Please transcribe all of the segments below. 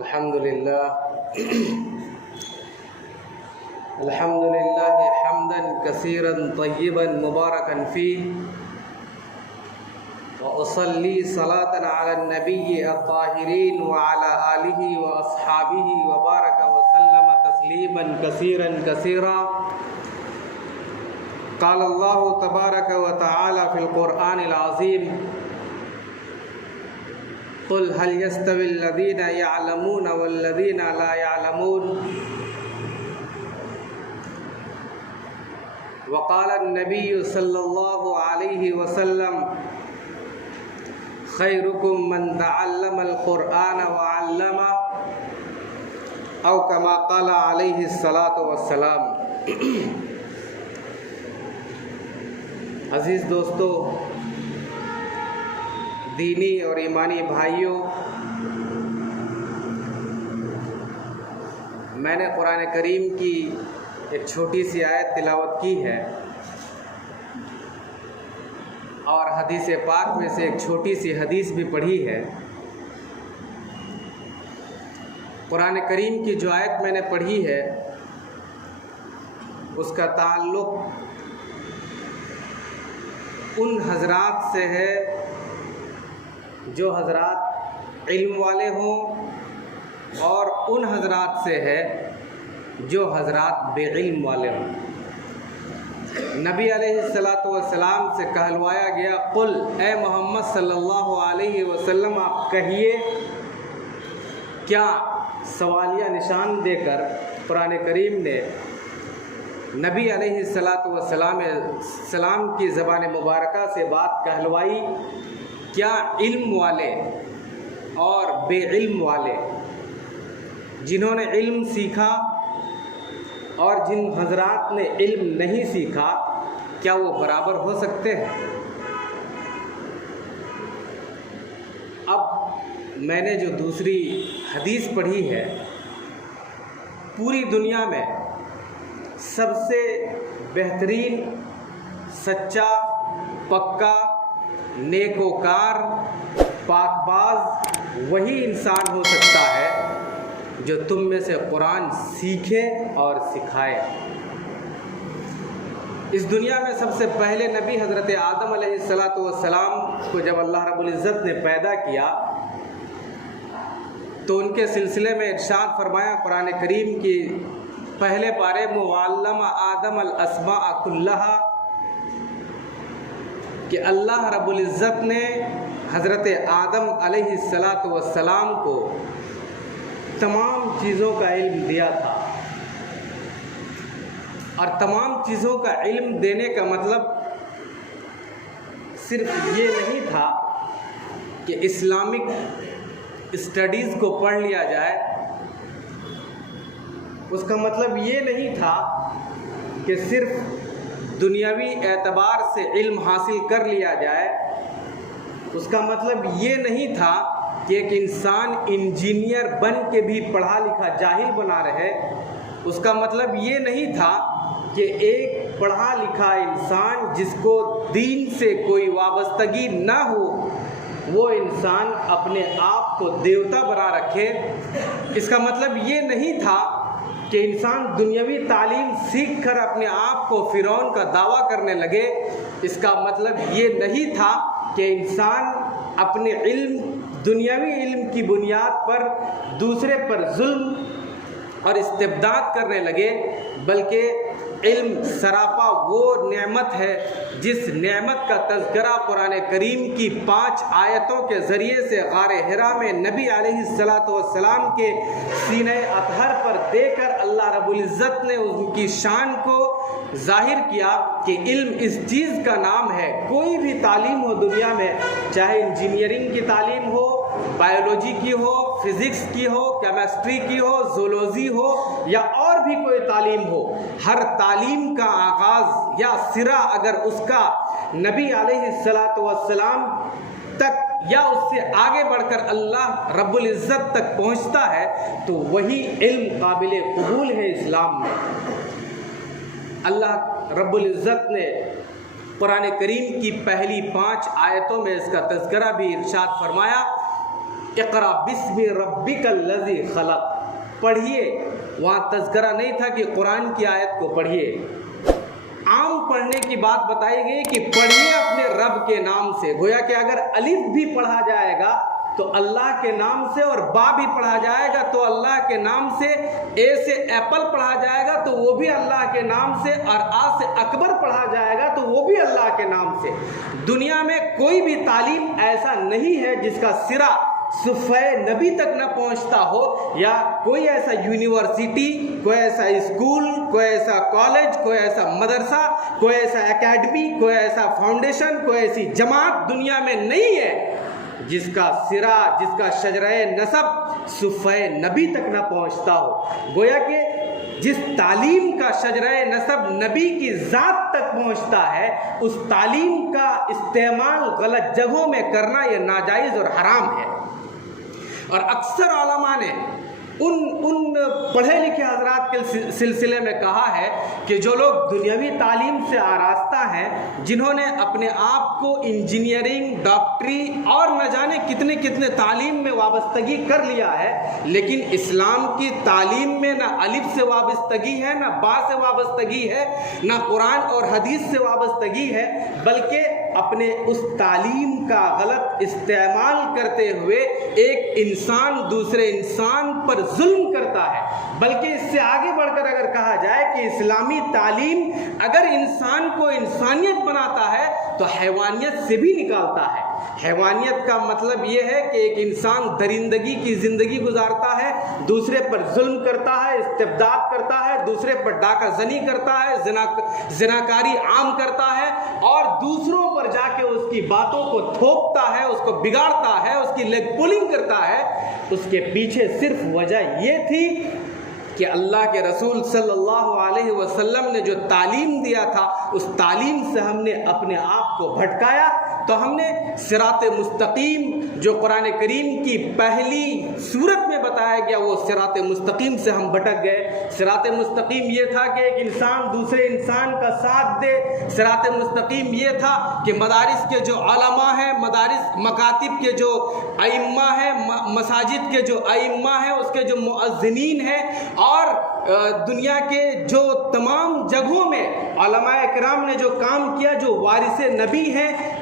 अल्हम्दुलिल्लाह हम्दन कसीरन तय्यबन मुबारकन फ़ीह व उसल्ली सलातन अला नबिय्यि अत्ताहिरीन व अला आलिहि व अस्हाबिहि व बारक व सल्लम तस्लीमन कसीरन कसीरा। क़ाल अल्लाहु तबारक व तआला फ़िल क़ुरआनिल अज़ीम क़ुल हल यस्तविल लज़ीना यअलमून वल लज़ीना ला यअलमून वक़ाल नबिय्यु सल्लल्लाहु अलैहि वसल्लम खैरुकुम मन तअल्लमल क़ुरआन व अल्लमा औ कमा क़ाल अलैहि सलातु वस्सलाम। अज़ीज़ दोस्तों, दीनी और ईमानी भाइयों, मैंने कुरान करीम की एक छोटी सी आयत तिलावत की है और हदीस पाक में से एक छोटी सी हदीस भी पढ़ी है। कुरान करीम की जो आयत मैंने पढ़ी है उसका ताल्लुक़ उन हज़रात से है जो हज़रात इल्म वाले हों और उन हज़रात से है जो हज़रात बेइल्म वाले हों। नबी अलैहिस्सलातु वस्सलाम से कहलवाया गया, कुल ए मोहम्मद सल्लल्लाहु अलैहि वसल्लम आप कहिए, क्या सवालिया निशान देकर कुरान करीम ने नबी अलैहिस्सलातु वस्सलाम की ज़बान मुबारका से बात कहलवाई, क्या इल्म वाले और बेइल्म वाले, जिन्होंने इल्म सीखा और जिन हज़रात ने इल्म नहीं सीखा, क्या वो बराबर हो सकते हैं? अब मैंने जो दूसरी हदीस पढ़ी है, पूरी दुनिया में सबसे बेहतरीन, सच्चा, पक्का, नेकोकार, पाकबाज वही इंसान हो सकता है जो तुम में से कुरान सीखे और सिखाए। इस दुनिया में सबसे पहले नबी हज़रत आदम अलैहिस्सलातु वस्सलाम को जब अल्लाह रब्बुल इज़्ज़त ने पैदा किया तो उनके सिलसिले में इरशाद फरमाया कुरान करीम की पहले पारे में, वअल्लम आदम अल अस्माअ कुल्लहा, कि अल्लाह रब्बुल इज़्ज़त ने हज़रत आदम अलैहिस्सलातु वस्सलाम को तमाम चीज़ों का इल्म दिया था। और तमाम चीज़ों का इल्म देने का मतलब सिर्फ ये नहीं था कि इस्लामिक स्टडीज़ को पढ़ लिया जाए, उसका मतलब ये नहीं था कि सिर्फ दुनियावी एतबार से इल्म हासिल कर लिया जाए, उसका मतलब ये नहीं था कि एक इंसान इंजीनियर बन के भी पढ़ा लिखा जाहिल बना रहे, उसका मतलब ये नहीं था कि एक पढ़ा लिखा इंसान जिसको दीन से कोई वाबस्तगी ना हो वो इंसान अपने आप को देवता बना रखे। इसका मतलब ये नहीं था कि इंसान दुनियावी तालीम सीख कर अपने आप को फ़िरौन का दावा करने लगे। इसका मतलब ये नहीं था कि इंसान अपने इल्म, दुनियावी इल्म की बुनियाद पर दूसरे पर जुल्म और इस्तिबदाद करने लगे, बल्कि इल्म सरापा वो नेमत है जिस नेमत का तज़किरा कुरान करीम की 5 आयतों के ज़रिए से गारे हिरा में नबी अलैहिस्सलातु वस्सलाम के सीने अतहर पर देकर अल्लाह रब्बुल इज़्ज़त ने उनकी शान को ज़ाहिर किया कि इल्म इस चीज़ का नाम है। कोई भी तालीम हो दुनिया में, चाहे इंजीनियरिंग की तालीम हो, बायोलॉजी की हो, फिज़िक्स की हो, केमिस्ट्री की हो, ज़ूलॉजी हो या और भी कोई तालीम हो, हर तालीम का आगाज़ या सिरा अगर उसका नबी अलैहिस्सलातु वस्सलाम तक या उससे आगे बढ़कर अल्लाह रब्बुल इज़्ज़त तक पहुँचता है तो वही इल्म काबिल कबूल है इस्लाम में। अल्लाह रब्बुल इज़्ज़त ने कुरान करीम की पहली 5 आयतों में इसका तज़किरा भी इरशाद फरमाया इक़रा बिस्मि रब्बिकल लज़ी खलक़, पढ़िए। वहाँ तज़किरा नहीं था कि कुरान की आयत को पढ़िए। आम पढ़ने की बात बताई गई कि पढ़िए अपने रब के नाम से। गोया कि अगर अलिफ भी पढ़ा जाएगा तो अल्लाह के नाम से, और बा भी पढ़ा जाएगा तो अल्लाह के नाम से, ए से एप्पल पढ़ा जाएगा तो वो भी अल्लाह के नाम से, और आ से अकबर पढ़ा जाएगा तो वो भी अल्लाह के नाम से। दुनिया में कोई भी तालीम ऐसा नहीं है जिसका सिरा सुफ़े नबी तक न पहुंचता हो, या कोई ऐसा यूनिवर्सिटी, कोई ऐसा स्कूल, कोई ऐसा कॉलेज, कोई ऐसा मदरसा, कोई ऐसा एकेडमी, कोई ऐसा फाउंडेशन, कोई ऐसी जमात दुनिया में नहीं है जिसका सिरा, जिसका शजरे नसब सुफ़े नबी तक न पहुंचता हो। गोया कि जिस तालीम का शजरे नसब नबी की ज़ात तक पहुंचता है, उस तालीम का इस्तेमाल गलत जगहों में करना यह नाजायज़ और हराम है। और अक्सर उलमा ने उन पढ़े लिखे हजरात के सिलसिले में कहा है कि जो लोग दुनियावी तालीम से आरास्ता हैं, जिन्होंने अपने आप को इंजीनियरिंग, डॉक्टरी और न जाने कितने कितने तालीम में वाबस्तगी कर लिया है, लेकिन इस्लाम की तालीम में न अलिफ से वाबस्तगी है, न बा से वाबस्तगी है, न कुरान और हदीस से वाबस्तगी है, बल्कि अपने उस तालीम का गलत इस्तेमाल करते हुए एक इंसान दूसरे इंसान पर जुल्म करता है। बल्कि इससे आगे बढ़कर अगर कहा जाए कि इस्लामी तालीम अगर इंसान को इंसानियत बनाता है तो हैवानियत से भी निकालता है। हैवानियत का मतलब ये है कि एक इंसान दरिंदगी की ज़िंदगी गुजारता है, दूसरे पर जुल्म करता है, इस्तिबदाद करता है, दूसरे पर डाका जनी करता है, जिनाकारी आम करता है, और दूसरों पर जाके उसकी बातों को थोपता है, उसको बिगाड़ता है, उसकी लेग पुलिंग करता है। उसके पीछे सिर्फ वजह ये थी कि अल्लाह के रसूल सल्लल्लाहु अलैहि वसल्लम ने जो तालीम दिया था, उस तालीम से हमने अपने आप को भटकाया। तो हमने सिरात मुस्तकीम, जो कुरान करीम की पहली सूरत में बताया गया, वो सिरात मुस्तकीम से हम भटक गए। सिरात मुस्तकीम ये था कि एक इंसान दूसरे इंसान का साथ दे। सिरात मुस्तकीम ये था कि मदारिस के जो उलमा हैं, मदारिस मकातिब के जो अइम्मा हैं, मसाजिद के जो अइम्मा हैं, उसके जो मुअज्जिनीन हैं, और दुनिया के जो तमाम जगहों में उलमाए किराम ने जो काम किया, जो वारिसे नबी हैं,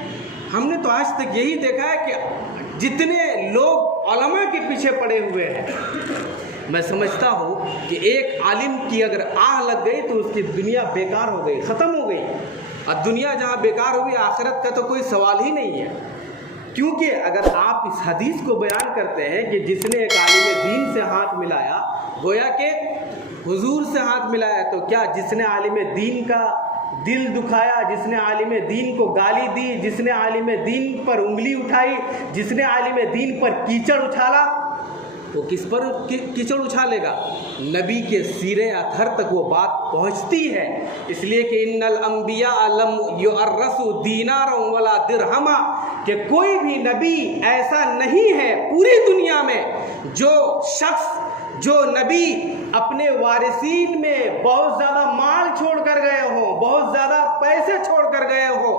हमने तो आज तक यही देखा है कि जितने लोग उलमा के पीछे पड़े हुए हैं, मैं समझता हूँ कि एक आलिम की अगर आह लग गई तो उसकी दुनिया बेकार हो गई, ख़त्म हो गई। और दुनिया जहाँ बेकार हुई, आखिरत का तो कोई सवाल ही नहीं है। क्योंकि अगर आप इस हदीस को बयान करते हैं कि जिसने एक आलिम दीन से हाथ मिलाया, गोया के हुजूर से हाथ मिलाया, तो क्या जिसने आलिम दीन का दिल दुखाया, जिसने आलिम दीन को गाली दी, जिसने आलिम दीन पर उंगली उठाई, जिसने आलिम दीन पर कीचड़ उछाला, वो किस पर कीचड़ उछालेगा? नबी के सीरे अथर तक वो बात पहुंचती है। इसलिए कि इन्नल अंबिया लम युअर्रसु दीनारन वला दिरहमा, कि कोई भी नबी ऐसा नहीं है पूरी दुनिया में जो शख्स, जो नबी अपने वारिसीन में बहुत ज़्यादा माल छोड़ कर गए हो, बहुत ज़्यादा पैसे छोड़ कर गए हो,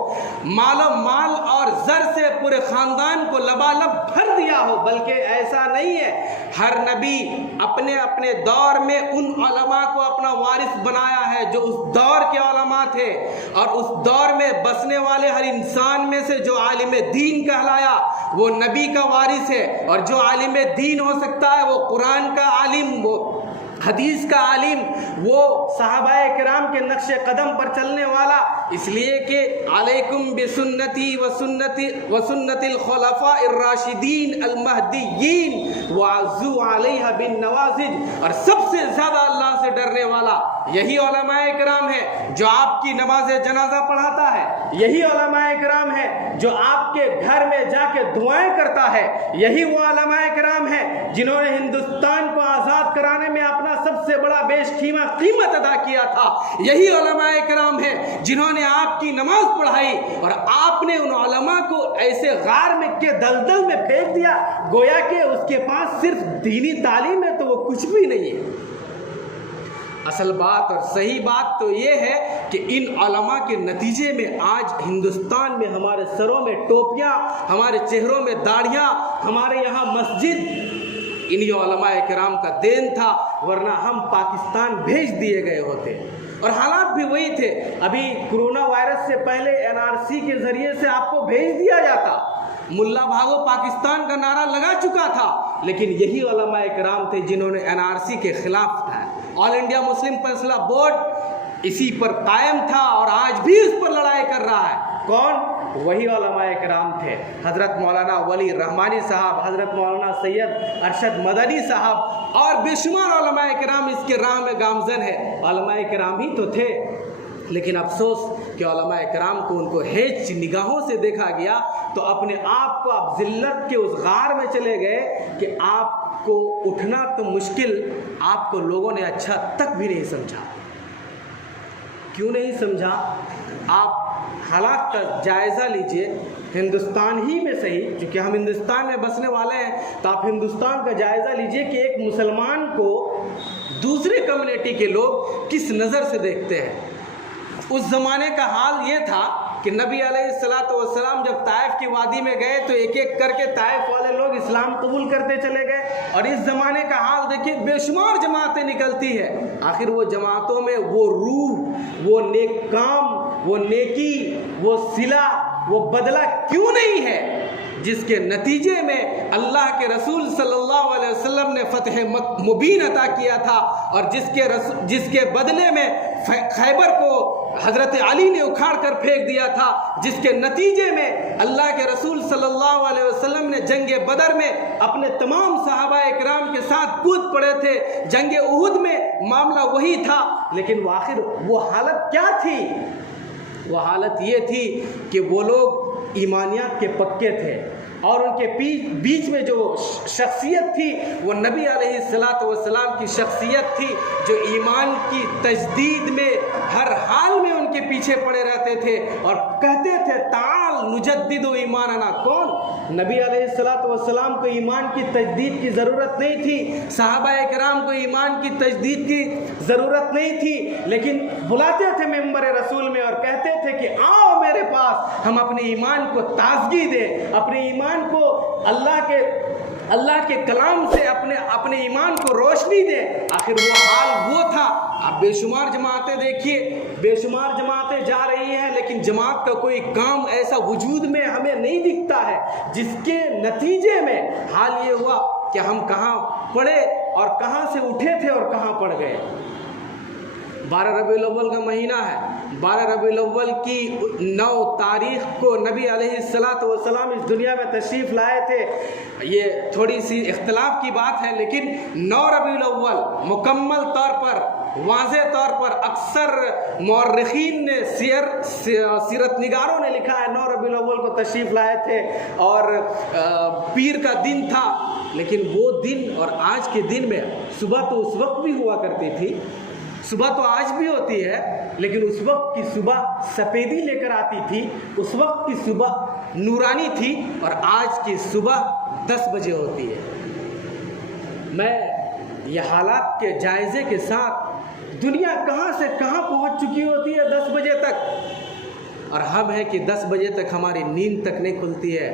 माल और ज़र से पूरे ख़ानदान को लबालब भर दिया हो, बल्कि ऐसा नहीं है। हर नबी अपने अपने दौर में उन उलमा को अपना वारिस बनाया है जो उस दौर के उलमा थे, और उस दौर में बसने वाले हर इंसान में से जो आलिम दीन कहलाया वो नबी का वारिस है। और जो आलिम दीन हो सकता है वो कुरान का आलिम, वो हदीस का आलिम, वो सहाबाए किराम के नक्शे कदम पर चलने वाला। इसलिए कि अलैकुम बिसुन्नती व सुन्नतिल खुलफाइर राशिदीन अल महदीयीन वअज़्ज़ू अलैहा बिन नवाजिज। और सबसे ज़्यादा अल्लाह से डरने वाला यही उलमाए किराम है जो आपकी नमाज जनाजा पढ़ाता है, यही उलमाए किराम है जो आपके घर में जाके दुआएं करता है, यही वो उलमाए किराम है जिन्होंने हिंदुस्तान को आज़ाद कराने में अपना सबसे बड़ा बेशकीमत कीमत अदा किया था, यही उलमाए किराम है जिन्होंने आपकी नमाज पढ़ाई, और आपने उन उलमा को ऐसे गार में के दलदल में फेंक दिया गोया कि उसके पास सिर्फ दीनी तालीम है तो वो कुछ भी नहीं है। असल बात और सही बात तो ये है कि इन उलमा के नतीजे में आज हिंदुस्तान में हमारे सरों में टोपियाँ, हमारे चेहरों में दाढ़ियाँ, हमारे यहाँ मस्जिद इन्हीं उलमा किराम का देन था, वरना हम पाकिस्तान भेज दिए गए होते। और हालात भी वही थे। अभी कोरोना वायरस से पहले एनआरसी के ज़रिए से आपको भेज दिया जाता, मुल्ला भागो पाकिस्तान का नारा लगा चुका था, लेकिन यही उलमा किराम थे जिन्होंने एनआरसी के खिलाफ था। ऑल इंडिया मुस्लिम फैसला बोर्ड इसी पर कायम था और आज भी इस पर लड़ाई कर रहा है। कौन? वही उलमा किराम थे। हज़रत मौलाना वली रहमानी साहब, हज़रत मौलाना सैयद अरशद मदनी साहब और बेशुमार उलमा किराम इसके राह में गामजन है। उलमा किराम ही तो थे, लेकिन अफसोस कि उलमा किराम को उनको हेच निगाहों से देखा गया, तो अपने आप को आप जिल्लत के उस गार में चले गए कि आपको उठना तो मुश्किल, आपको लोगों ने अच्छा तक भी नहीं समझा। क्यों नहीं समझा? आप हालात का जायज़ा लीजिए, हिंदुस्तान ही में सही, क्योंकि हम हिंदुस्तान में बसने वाले हैं, तो आप हिंदुस्तान का जायज़ा लीजिए कि एक मुसलमान को दूसरे कम्युनिटी के लोग किस नज़र से देखते हैं। उस ज़माने का हाल ये था कि नबी अलैहिस्सलातु वस्सलाम जब ताइफ की वादी में गए तो एक एक करके ताइफ वाले लोग इस्लाम कबूल करते चले गए। और इस ज़माने का हाल देखिए, बेशुमार जमातें निकलती है, आखिर वो जमातों में वो रूह, वो नेक काम, वो नेकी, वो सिला, वो बदला क्यों नहीं है, जिसके नतीजे में अल्लाह के रसूल सल्लल्लाहु अलैहि वसल्लम ने फतह मुबीन अता किया था और जिसके बदले में खैबर को हज़रत अली ने उखाड़ कर फेंक दिया था, जिसके नतीजे में अल्लाह के रसूल सल्लल्लाहु अलैहि वसल्लम ने जंग बदर में अपने तमाम सहाबा इकराम के साथ कूद पड़े थे। जंग उहुद में मामला वही था, लेकिन आखिर वो हालत क्या थी? वो हालत ये थी कि वो लोग ईमानियात के पक्के थे और उनके बीच में जो शख्सियत थी वो नबी अलैहिस्सलातु वस्सलाम की शख्सियत थी, जो ईमान की तजदीद में हर हाल में उनके पीछे पड़े रहते थे और कहते थे ताल नुजद्दिदु ईमानना। कौन? नबी अलैहिस्सलातु वस्सलाम को ईमान की तजदीद की ज़रूरत नहीं थी, सहाबा इकराम को ईमान की तजदीद की ज़रूरत नहीं थी, लेकिन बुलाते थे मिंबर रसूल में और कहते थे कि आओ मेरे पास, हम अपने ईमान को ताजगी दें, अपने ईमान को अल्लाह के कलाम से अपने ईमान को रोशनी दे। आखिर वो हाल वो था। अब बेशुमार जमातें देखिए, बेशुमार जमातें जा रही हैं, लेकिन जमात का कोई काम ऐसा वजूद में हमें नहीं दिखता है, जिसके नतीजे में हाल ये हुआ कि हम कहाँ पड़े और कहाँ से उठे थे और कहाँ पड़ गए। 12 रबीउल अव्वल का महीना है। 12 रबीउल अव्वल की 9 तारीख को नबी अलैहिस्सलातु वस्सलाम इस दुनिया में तशरीफ़ लाए थे। ये थोड़ी सी इख्तिलाफ की बात है, लेकिन 9 रबीउल अव्वल मुकम्मल तौर पर, वाज़े तौर पर अक्सर मौर्रिखीन ने, सीरत निगारों ने लिखा है 9 रबीउल अव्वल को तशरीफ़ लाए थे और पीर का दिन था। लेकिन वो दिन और आज के दिन में सुबह तो उस वक्त भी हुआ करती थी, सुबह तो आज भी होती है, लेकिन उस वक्त की सुबह सफ़ेदी लेकर आती थी, उस वक्त की सुबह नूरानी थी और आज की सुबह 10 बजे होती है। मैं ये हालात के जायज़े के साथ दुनिया कहाँ से कहाँ पहुँच चुकी होती है 10 बजे तक, और हम हैं कि 10 बजे तक हमारी नींद तक नहीं खुलती है।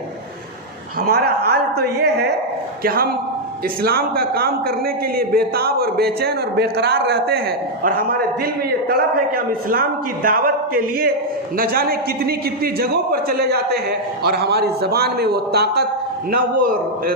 हमारा हाल तो ये है कि हम इस्लाम का काम करने के लिए बेताब और बेचैन और बेकरार रहते हैं और हमारे दिल में ये तड़प है कि हम इस्लाम की दावत के लिए न जाने कितनी कितनी जगहों पर चले जाते हैं और हमारी ज़बान में वो ताकत, ना वो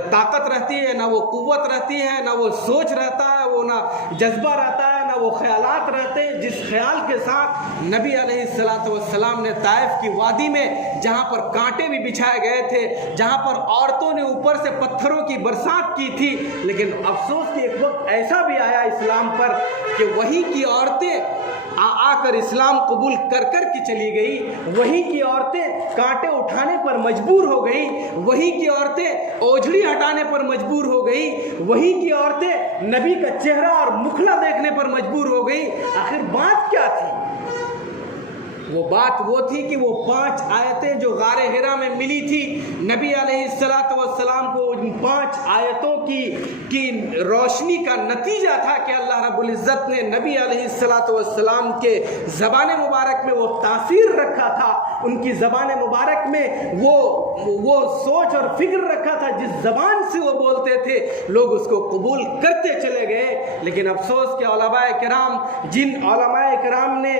ताकत रहती है, ना वो कुव्वत रहती है, ना वो सोच रहता है, वो ना जज्बा रहता है, ना वो ख्यालात रहते हैं जिस ख्याल के साथ नबी अलैहिस्सलातु वस्सलाम ने ताइफ की वादी में, जहाँ पर कांटे भी बिछाए गए थे, जहाँ पर औरतों ने ऊपर से पत्थरों की बरसात की थी। लेकिन अफसोस कि एक वक्त ऐसा भी आया इस्लाम पर कि वहीं की औरतें आकर इस्लाम कबूल कर कर के चली गई, वहीं की औरतें कांटे उठाने पर मजबूर हो गई, वहीं की औरतें ओझड़ी हटाने पर मजबूर हो गई, वहीं की औरतें नबी का चेहरा और मुखला देखने पर मजबूर हो गई। आखिर बात क्या थी? वो बात वो थी कि वो 5 आयतें जो गारे हिरा में मिली थी, नबी अलैहिस्सलातु वस्सलाम को उन 5 आयतों की रोशनी का नतीजा था कि अल्लाह रब्बुल इज़्ज़त ने नबी अलैहिस्सलातु वस्सलाम के ज़बान मुबारक में वो तासीर रखा था, उनकी ज़बान मुबारक में वो सोच और फिक्र रखा था। जिस ज़बान से वो बोलते थे लोग उसको कबूल करते चले गए। लेकिन अफसोस के उलमाए किराम, जिन उलमाए किराम ने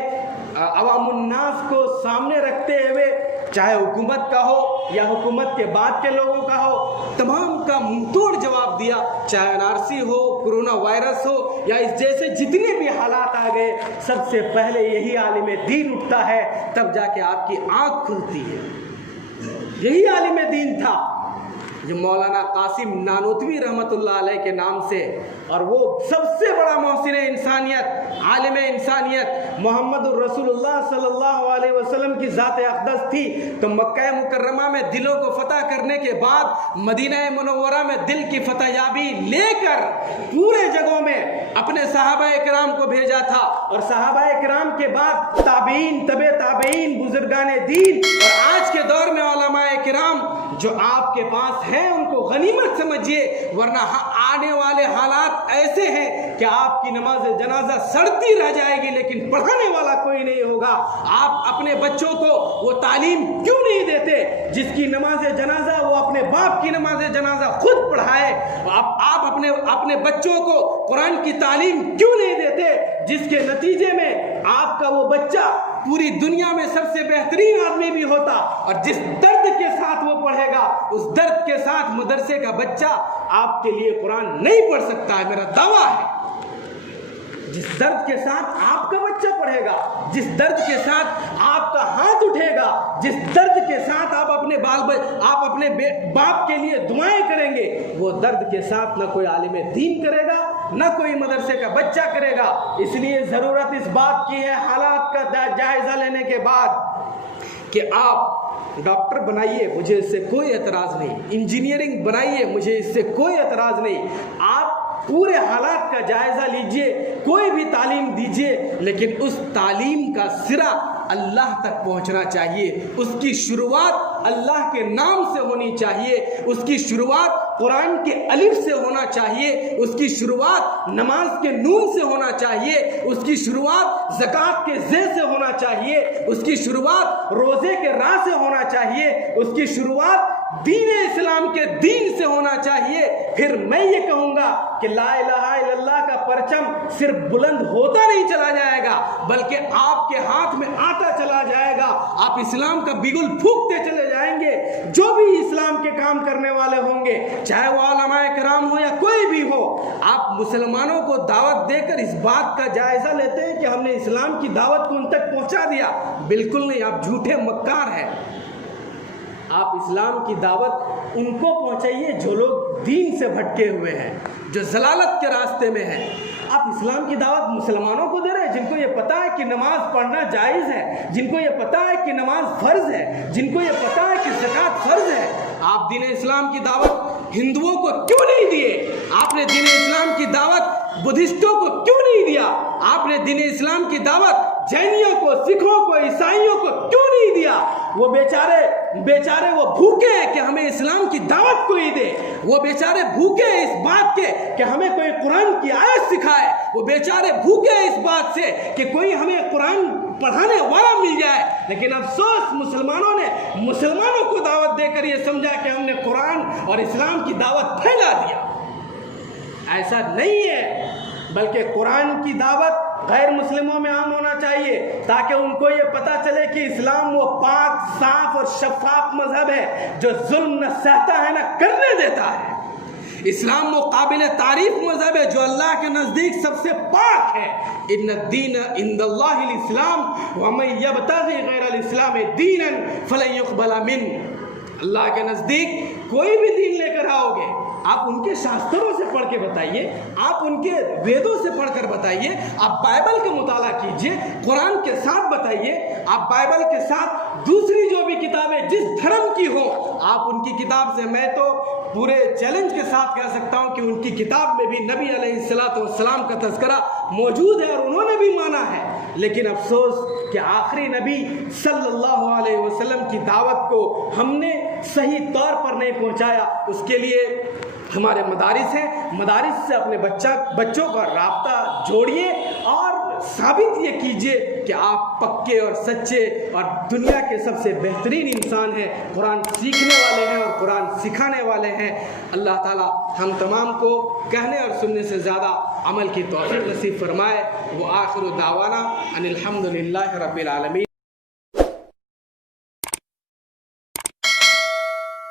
अवामुन्नास को सामने रखते हुए, चाहे हुकूमत का हो या हुकूमत के बाद के लोगों का हो, तमाम का मुंहतोड़ जवाब दिया, चाहे एनआरसी हो, कोरोना वायरस हो या इस जैसे जितने भी हालात आ गए, सबसे पहले यही आलिम दीन उठता है, तब जाके आपकी आँख खुलती है। यही आलिम दीन था जो मौलाना कासिम नानोतवी रहमतुल्लाह अलैह के नाम से, और वो सबसे बड़ा मोहसिन इंसानियत, आलिम इंसानियत मोहम्मदुर रसूलुल्लाह सल्लल्लाहु अलैहि वसल्लम की ज़ात अक़दस थी। तो मक्का मुकर्रमा में दिलों को फतह करने के बाद मदीना मुनव्वरा में दिल की फतहयाबी लेकर पूरे जगहों में अपने सहाबाए किराम को भेजा था, और सहाबाए किराम के बाद ताबीन, तबे ताबीन, बुजुर्गाने दीन, और आज के दौर में उलमाए किराम जो आपके पास हैं उनको गनीमत समझिए, वरना आने वाले हालात ऐसे हैं कि आपकी नमाज जनाजा सड़ती रह जाएगी लेकिन पढ़ाने वाला कोई नहीं होगा। आप अपने बच्चों को वो तालीम क्यों नहीं देते जिसकी नमाज जनाजा वो अपने बाप की नमाज जनाजा खुद पढ़ाए? आप अपने बच्चों को कुरान की तालीम क्यों नहीं देते जिसके नतीजे में आपका वो बच्चा पूरी दुनिया में सबसे बेहतरीन आदमी भी होता, और जिस दर्द के साथ वो पढ़ेगा उस दर्द के साथ मदरसे का बच्चा आपके लिए कुरान नहीं पढ़ सकता है। मेरा दावा है, जिस दर्द के साथ आपका बच्चा पढ़ेगा, जिस दर्द के साथ आपका हाथ उठेगा, जिस दर्द के साथ आप अपने बाप के लिए दुआएं करेंगे, वो दर्द के साथ ना कोई आलिम दीन करेगा, ना कोई मदरसे का बच्चा करेगा। इसलिए ज़रूरत इस बात की है, हालात का जायज़ा लेने के बाद, कि आप डॉक्टर बनाइए, मुझे इससे कोई एतराज़ नहीं, इंजीनियरिंग बनाइए, मुझे इससे कोई एतराज़ नहीं, आप पूरे हालात का जायज़ा लीजिए, कोई भी तालीम दीजिए, लेकिन उस तालीम का सिरा अल्लाह तक पहुंचना चाहिए, उसकी शुरुआत अल्लाह के नाम से होनी चाहिए, उसकी शुरुआत कुरान के अलिफ से होना चाहिए, उसकी शुरुआत नमाज के नून से होना चाहिए, उसकी शुरुआत ज़कात के ज़े से होना चाहिए, उसकी शुरुआत रोज़े के रा से होना चाहिए, उसकी शुरुआत दीन इस्लाम के दीन से होना चाहिए। फिर मैं ये कहूँगा कि ला इलाहा इल्लल्लाह का परचम सिर्फ बुलंद होता नहीं चला जाएगा, बल्कि आपके हाथ में आता चला जाएगा, आप इस्लाम का बिगुल फूंकते चले जाएंगे। जो भी इस्लाम के काम करने वाले होंगे, चाहे वो उलमाए किराम हो या कोई भी हो, आप मुसलमानों को दावत देकर इस बात का जायज़ा लेते हैं कि हमने इस्लाम की दावत को उन तक पहुँचा दिया? बिल्कुल नहीं, आप झूठे मक्कार हैं। आप इस्लाम की दावत उनको पहुंचाइए जो लोग दीन से भटके हुए हैं, जो जलालत के रास्ते में हैं। आप इस्लाम की दावत मुसलमानों को दे रहे हैं जिनको ये पता है कि नमाज पढ़ना जायज़ है, जिनको ये पता है कि नमाज फ़र्ज़ है, जिनको ये पता है कि ज़कात फ़र्ज़ है। आप दीन इस्लाम की दावत हिंदुओं को क्यों नहीं दिए? आपने दीन इस्लाम की दावत बुद्धिस्टों को क्यों नहीं दिया? आपने दीन इस्लाम की दावत जैनियों को, सिखों को, ईसाइयों को क्यों नहीं दिया? वो बेचारे वो भूखे हैं कि हमें इस्लाम की दावत कोई दे, वो बेचारे भूखे हैं इस बात के कि हमें कोई कुरान की आयत सिखाए, वो बेचारे भूखे हैं इस बात से कि कोई हमें कुरान पढ़ाने वाला मिल जाए। लेकिन अफसोस मुसलमानों ने मुसलमानों को दावत देकर ये समझा कि हमने कुरान और इस्लाम की दावत फैला दिया। ऐसा नहीं है, बल्कि कुरान की दावत गैर मुस्लिमों में आम होना चाहिए, ताकि उनको ये पता चले कि इस्लाम वो पाक, साफ और शफाफ मजहब है जो जुल्म न सहता है न करने देता है। इस्लाम वो काबिल तारीफ मजहब है जो अल्लाह के नज़दीक सबसे पाक है। इन्न दीन इंदल्लाहिल इस्लाम व मन यब्तगी गैरल इस्लाम दीनन फलन युक़बल मिन। अल्लाह के नज़दीक कोई भी दीन लेकर आओगे, आप उनके शास्त्रों से पढ़ के बताइए, आप उनके वेदों से पढ़कर बताइए, आप बाइबल का मुताला कीजिए, कुरान के साथ बताइए, आप बाइबल के साथ दूसरी जो भी किताबें जिस धर्म की हो, आप उनकी किताब से, मैं तो पूरे चैलेंज के साथ कह सकता हूं कि उनकी किताब में भी नबी अलैहिस्सलातु वस्सलाम का तज़किरा मौजूद है और उन्होंने भी माना है। लेकिन अफसोस कि आखिरी नबी सल्लल्लाहु अलैहि वसल्लम की दावत को हमने सही तौर पर नहीं पहुंचाया, उसके लिए हमारे मदारिस हैं, मदारिस से अपने बच्चों का राब्ता जोड़िए और साबित ये कीजिए कि आप पक्के और सच्चे और दुनिया के सबसे बेहतरीन इंसान हैं, कुरान सीखने वाले हैं और कुरान सिखाने वाले हैं। अल्लाह ताला हम तमाम को कहने और सुनने से ज़्यादा अमल की तौफीक नसीब फरमाए। वो आखिर दावाना अनिल हम्दुलिल्लाहि रब्बिल आलमीन।